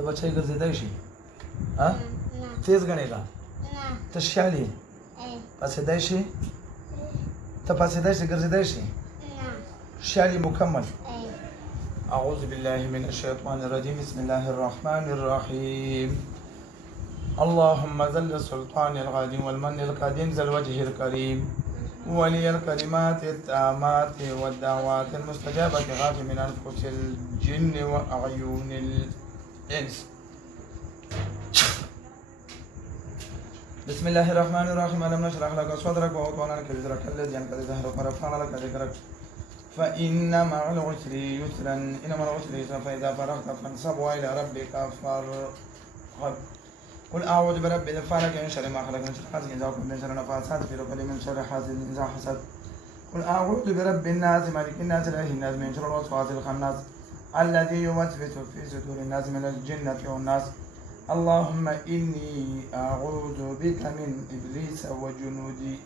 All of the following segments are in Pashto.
ته بچی ګرځېدای شي تیز ګڼېږه ته شیال یې پاڅېدای شي ته پاڅېدای شي ګرځېدای شي شیال یې مکمل أعوذ بالله من الشيطان الرجيم بسم الله الرحمن الرحيم اللهم ذل السلطان القديم والمن القديم ذا الوجه الكريم ولي الكلمات التامات والدعوات المستجابة غاف من أنفس الجن وأعين الإنس بسم الله الرحمن الرحيم ألم نشرح لك صدرك ووضعنا لك وزرك الذي أنقض ظهرك ورفعنا لك ذكرك فإن مع العسر يسرا إن مع العسر يسرا فإذا فرغت فانصب وإلى ربك فارغب قل أعوذ برب الفلق من شر ما خلق من شر حاسد إذا وقب من شر نفاثات في العقد من شر حاسد إذا حسد قل أعوذ برب الناس مالك الناس إله الناس من شر الوسواس الخناس الذي يوسوس في صدور الناس من الجنة والناس اللهم إني أعوذ بك من إبليس وجنوده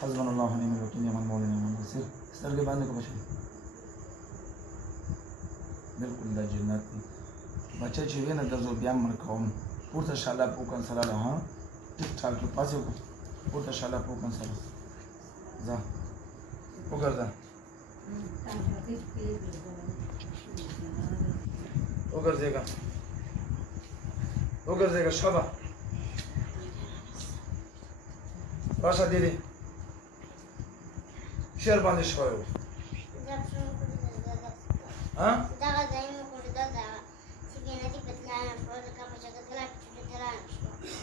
حسبنا الله ونعم الوكيل نعم المولى نعم النصير استرجع عندك بشر بالکل د جنت بچه چې وینه درځو بیا من کوم پورته شاله پوکن سره ده ها ټیک ټاک پاسه کو پورته شاله پوکن سره ځه وګرځه وګرځېګا شابه راشه دیدی شعر باندې شوی و ها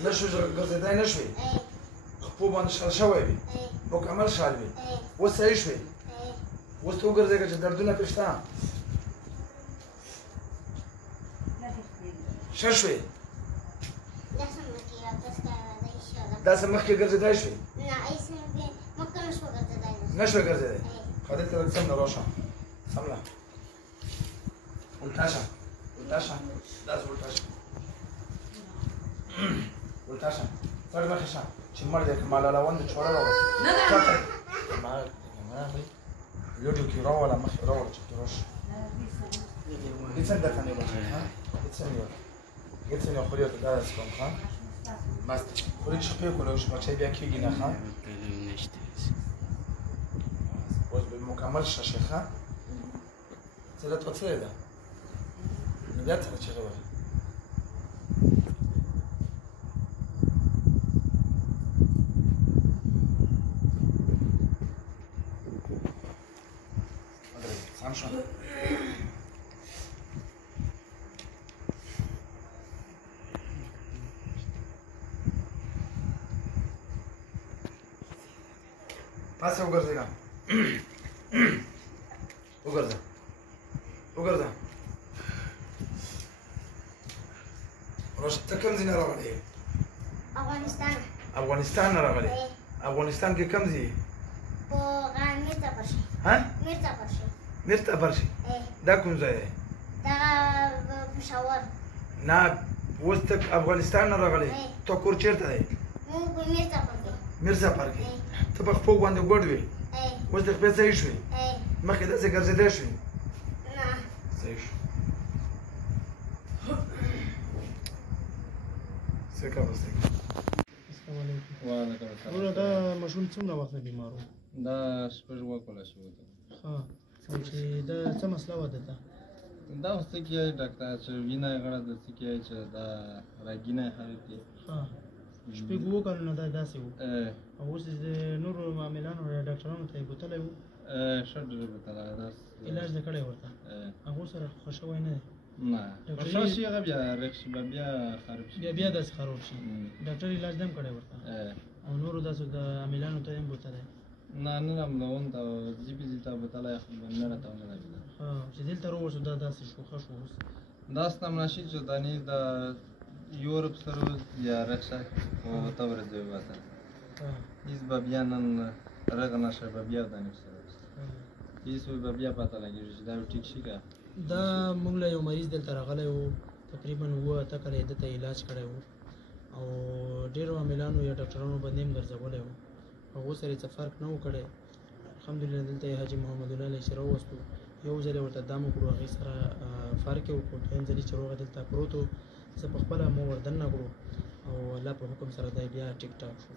نشوي ګرځېدای نه شوې خپو باندې شال شوی وي مکمل شال وي اوس صحیح شوې اوس ته وګرځېږه چې دردونه پرې شته ښه شوې داسې مخکې ګرځېدای شوې نه شوې ګرځېدی ښه دلته لږ سم نه راشه سم نه الټا شه داسې الټا شه الټا شه سړی مخې شه چې مړ دی که ملاله ونده چوړه راوړه ویډیو کې راوړه مخې راوړه چې راشه هېڅ هم درته نه بچی هېڅ هم یو خوري ورته دا داسې کوم ښه مست خوري چې خپې کړو چې بچی بیا کېږي نه ښه اوس به مکمل شه ښه څه لټ وڅلې ده نو بیا څنګه چغې وهي سم شو پاسه وګرځېږه وګرځه راشه ته کوم ځای نه راغلی یې افغانستان نه راغلی افغانستان کې کوم ځای میرته پرشي دا کوم ځای دی نه اوس ته افغانستان نه راغلی تا کور چېرته دی میرزاپار کې ته په خپو باندې ګوډ وې اوس د خپې صحیح شوې مخکې داسې ګرځېدی شوې صحیح شو څه کوه وعلیکم السلام دا مشهور څومره وخت بیمار و دا شپږ وکړه شو ښه چې دا څه مسله وه ده دا اوس څه کېږي ډاکټر چې وینه یې غړه ده څه کېږي چې دا راګینه یې خراب دي ښه شپږ اووه کلونه دا داسې و او اوس د نورو معاملانو ډاکټرانو ته یې بوتلی و ښه ډېر بوتلی علاج دې کړی ورته هغو سره ښه شوی نه دی نه ښه شي هغه بیا رخ شي بیا خراب شي بیا داسې خراب شي ډاکټر علاج دې هم کړی ورته او نورو داسې د عاملانو ته یې هم بوتلی نه راملون ته زیبي زی ته بوتلی نه راته ونه لګېده چې دلته راووسو دا داسې شو ښه شو اوس داسې هم نشي چې دانې د یورپ سره یا رخصه او ته ورځې وته هیڅ به بیا نن رغه نشه به بیا دانې سره هیڅ به بیا پته لګېږي چې دا ټیک شي که دا موږ له یو مریض دلته راغلی و تقریبا اووه اته کاله یې دته علاج کړی و او ډېرو عاملانو یا ډاکټرانو باندې هم ګرځولی و هغو سره یې څه فرق نه و کړی الحمدلله دلته یې حاجي محمد الله علیه سره ووستو یو ځل یې ورته دم وکړو هغې سره فرق یې وکړو دویم ځل چې روغه دلته پروت و زه په خپله مو ور دننه کړو او الله په حکم سره دی بیا ټیک ټاک شو